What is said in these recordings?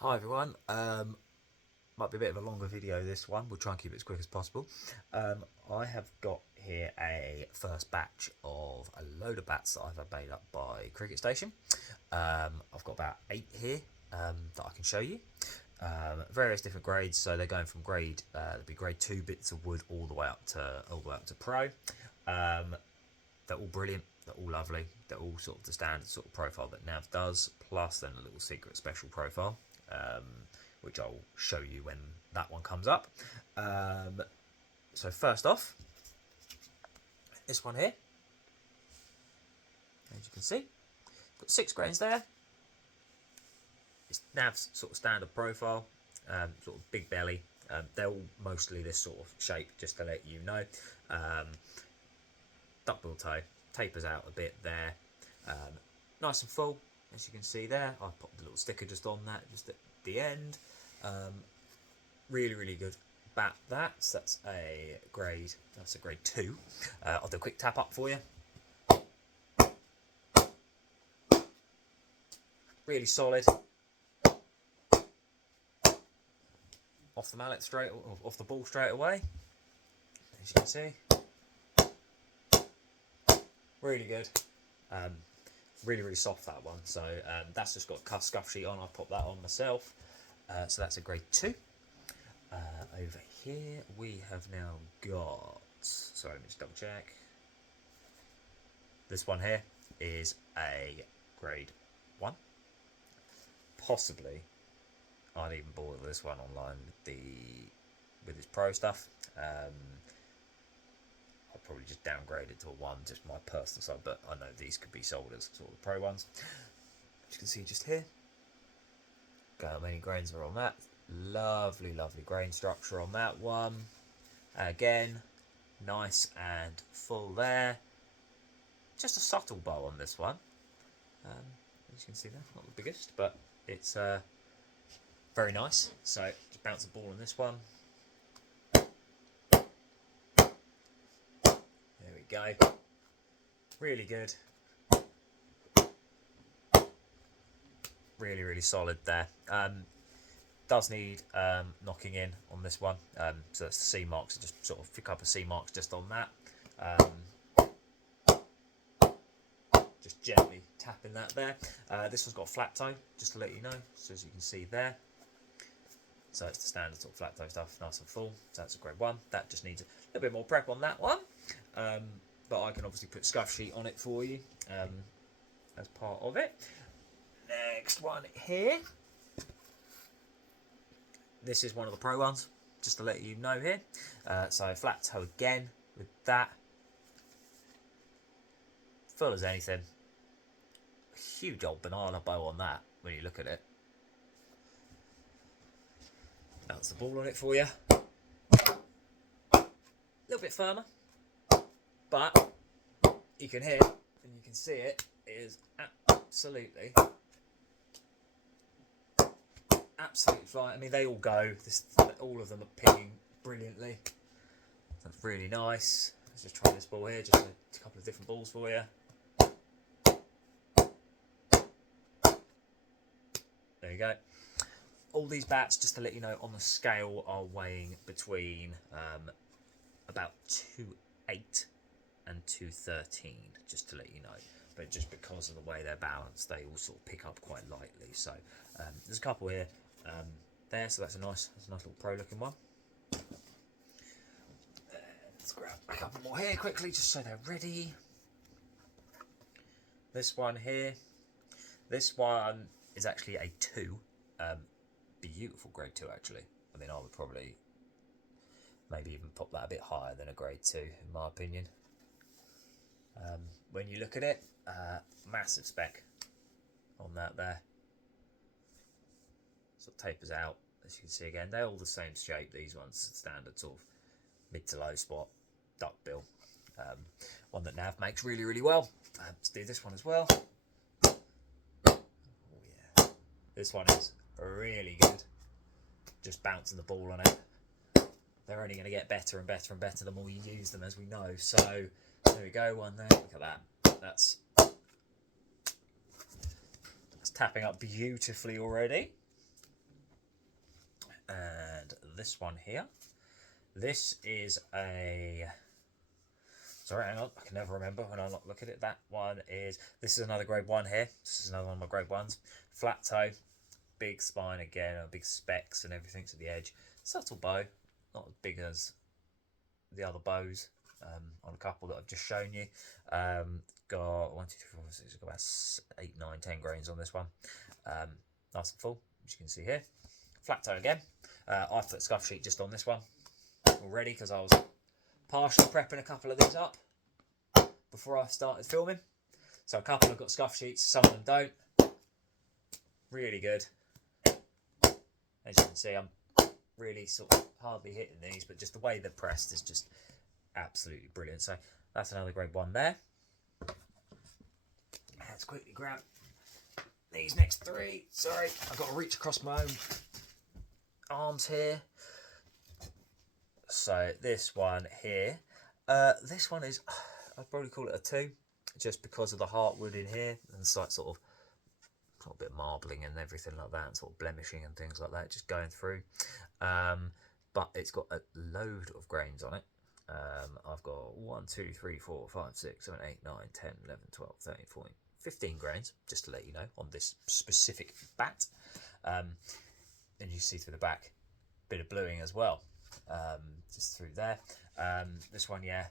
Hi everyone. Might be a bit of a longer video this one. We'll try and keep it as quick as possible. I have got here a first batch of a load of bats that I've made up by Cricket Station. I've got about 8 here that I can show you. Various different grades, so they're going from there'll be grade 2 bits of wood all the way up to pro. They're all brilliant. They're all lovely. They're all sort of the standard sort of profile that Nav does, plus then a little secret special profile, which I'll show you when that one comes up. So first off, this one here, as you can see, got 6 grains there. It's Nav's sort of standard profile, sort of big belly. They're all mostly this sort of shape, just to let you know. Duckbill toe, tapers out a bit there. Nice and full, as you can see there. I popped a little sticker just on that, just at the end. Really, really good bat. That's a grade 2. I'll do a quick tap up for you. Really solid. Off the mallet off the ball straight away. As you can see. Really good. Really, really soft, that one. So that's just got a scuff sheet on. I've popped that on myself. So that's a grade 2. Over here we have now got, sorry, let me just double check. This one here is a grade 1. Possibly I'd even bought this one online with its pro stuff. I'll probably just downgrade it to a 1, just my personal side, but I know these could be sold as sort of pro ones. As you can see just here, got how many grains are on that. Lovely, lovely grain structure on that one. Again, nice and full there. Just a subtle bow on this one. As you can see there, not the biggest, but it's very nice. So just bounce the ball on this one. There we go. Really good. Really, really solid there. Does need knocking in on this one. So that's the C marks. Just sort of pick up a C marks just on that. Just gently tapping that there. This one's got a flat toe, just to let you know. So as you can see there. So it's the standard sort of flat toe stuff, nice and full. So that's a grade 1. That just needs a little bit more prep on that one. But I can obviously put scuff sheet on it for you as part of it. Next one here. This is one of the pro ones, just to let you know here. So flat toe again with that. Full as anything. Huge old banana bow on that when you look at it. Bounce the ball on it for you. A little bit firmer, but you can hear and you can see it is absolutely flying. I mean, they all go. All of them are pinging brilliantly. That's really nice. Let's just try this ball here. Just a couple of different balls for you. There you go. All these bats, just to let you know, on the scale are weighing between about 2.8 and 2.13, just to let you know. But just because of the way they're balanced, they all sort of pick up quite lightly. So there's a couple here there, so that's a nice little pro-looking one. Let's grab a couple more here quickly, just so they're ready. This one here, this one is actually a 2. Beautiful grade 2 actually. I mean, I would probably maybe even pop that a bit higher than a grade 2 in my opinion. When you look at it, massive spec on that there. Sort of tapers out, as you can see again. They're all the same shape, these ones, standard sort of mid to low spot duckbill. One that Nav makes really, really well. Let's do this one as well. Oh yeah, this one is really good. Just bouncing the ball on it. They're only going to get better and better and better the more you use them, as we know. So there we go, one there. Look at that. That's tapping up beautifully already. And this one here. This is a... Sorry, hang on. I can never remember when I look at it. That one is... This is another grade 1 here. This is another one of my grade 1s. Flat toe. Big spine again. Big specs and everything to the edge. Subtle bow. Not as big as the other bows on a couple that I've just shown you. Got 1, 2, 3, 4, 5, 6, got about 8, 9, 10 grains on this one. Nice and full, as you can see here. Flat toe again. I've put scuff sheet just on this one already because I was partially prepping a couple of these up before I started filming. So a couple have got scuff sheets, some of them don't. Really good. As you can see, I'm really sort of hardly hitting these, but just the way they're pressed is just absolutely brilliant. So that's another grade 1 there. Let's quickly grab these next 3. Sorry, I've got to reach across my own arms here. So this one here, this one is, I'd probably call it a 2, just because of the heartwood in here and the slight sort of a bit of marbling and everything like that, and sort of blemishing and things like that, just going through. But it's got a load of grains on it. I've got 1, 2, 3, 4, 5, 6, 7, 8, 9, 10, 11, 12, 13, 14, 15 grains, just to let you know, on this specific bat. And you see through the back, bit of bluing as well, just through there. This one, yeah,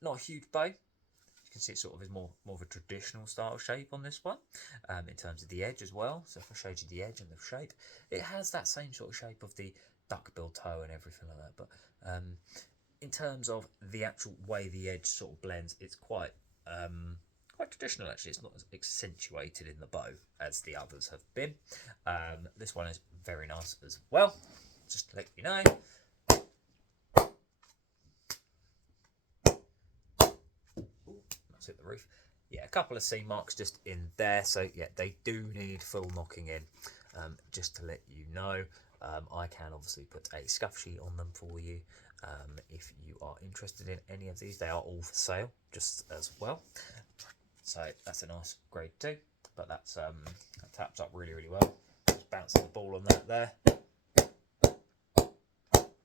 not a huge bow. You can see it sort of is more of a traditional style shape on this one, in terms of the edge as well. So if I showed you the edge and the shape, it has that same sort of shape of the duckbill toe and everything like that. But in terms of the actual way the edge sort of blends, it's quite traditional actually. It's not as accentuated in the bow as the others have been. This one is very nice as well, just to let you know. Hit the roof. Yeah, a couple of seam marks just in there, so yeah, they do need full knocking in. Just to let you know, I can obviously put a scuff sheet on them for you if you are interested in any of these. They are all for sale just as well, so that's a nice grade 2, but that's that taps up really well. Just bouncing the ball on that there.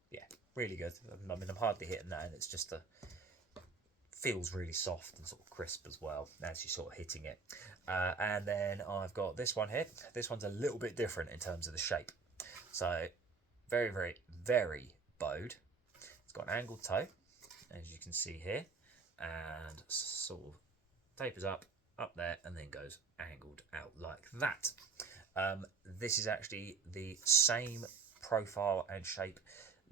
Yeah, really good. I mean, I'm hardly hitting that, and it's just feels really soft and sort of crisp as well as you're sort of hitting it. And then I've got this one here. This one's a little bit different in terms of the shape. So very bowed. It's got an angled toe, as you can see here, and sort of tapers up there and then goes angled out like that. This is actually the same profile and shape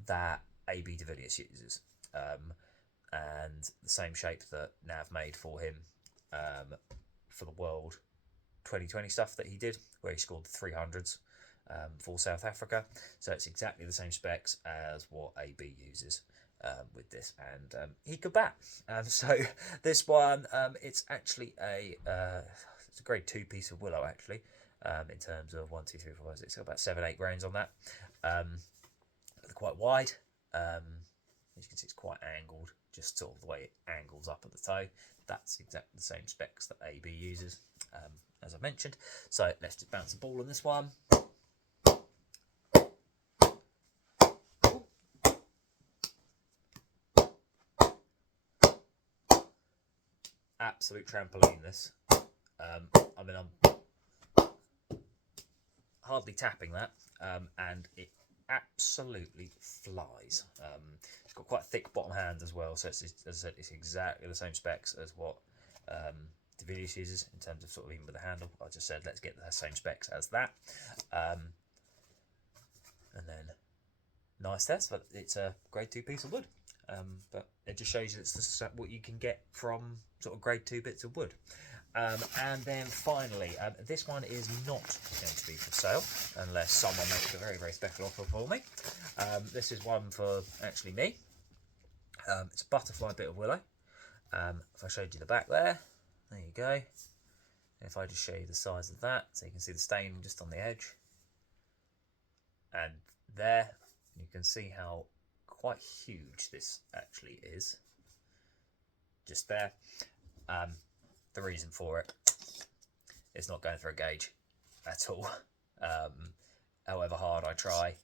that AB de Villiers uses. And the same shape that Nav made for him for the World 2020 stuff that he did, where he scored the 300s for South Africa. So it's exactly the same specs as what AB uses with this, and he could bat. So this one, it's actually it's a grade 2 piece of willow actually, in terms of 1, 2, 3, 4, 5, 6, got about 7, 8 grains on that. They're quite wide. As you can see, it's quite angled, just sort of the way it angles up at the toe. That's exactly the same specs that AB uses, as I mentioned. So let's just bounce the ball on this one. Absolute trampoline, this. I mean, I'm hardly tapping that, and it absolutely flies. It's got quite a thick bottom hand as well, so it's, as I said, it's exactly the same specs as what de Villiers uses in terms of sort of even with the handle. I just said let's get the same specs as that, and then nice test, but it's a grade 2 piece of wood. But it just shows you it's what you can get from sort of grade 2 bits of wood. And then finally, this one is not going to be for sale unless someone makes a very special offer for me. This is one for actually me. It's a butterfly bit of willow. If I showed you the back there you go. And if I just show you the size of that, so you can see the stain just on the edge. And there, you can see how quite huge this actually is. Just there. The reason for it, it's not going for a gauge at all. however hard I try,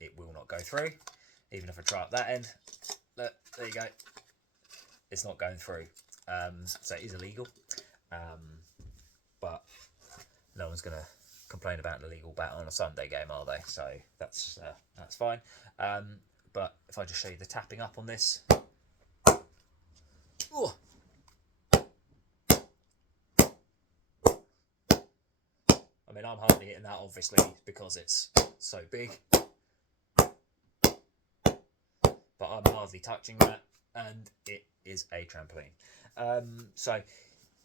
it will not go through. Even if I try up that end, look, there you go. It's not going through. So it is illegal. But no one's going to complain about an illegal bat on a Sunday game, are they? So that's fine. But if I just show you the tapping up on this. Ooh. I mean, I'm hardly hitting that, obviously, because it's so big. But I'm hardly touching that, and it is a trampoline. So,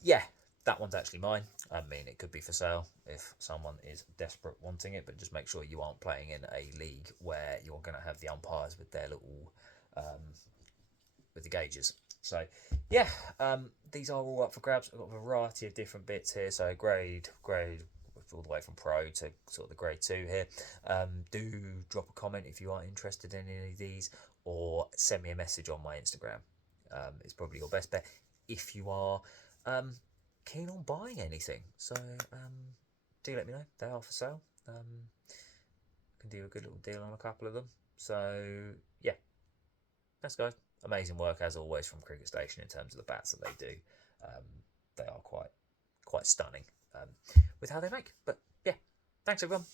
yeah, that one's actually mine. I mean, it could be for sale if someone is desperate wanting it, but just make sure you aren't playing in a league where you're going to have the umpires with their little, with the gauges. So, yeah, these are all up for grabs. I've got a variety of different bits here. So, grade, all the way from pro to sort of the grade 2 here. Do drop a comment if you are interested in any of these, or send me a message on my Instagram. It's probably your best bet if you are keen on buying anything. So do let me know. They are for sale. Can do a good little deal on a couple of them. So yeah, thanks guys. Amazing work as always from Cricket Station in terms of the bats that they do. They are quite stunning with how they make. But yeah, thanks everyone.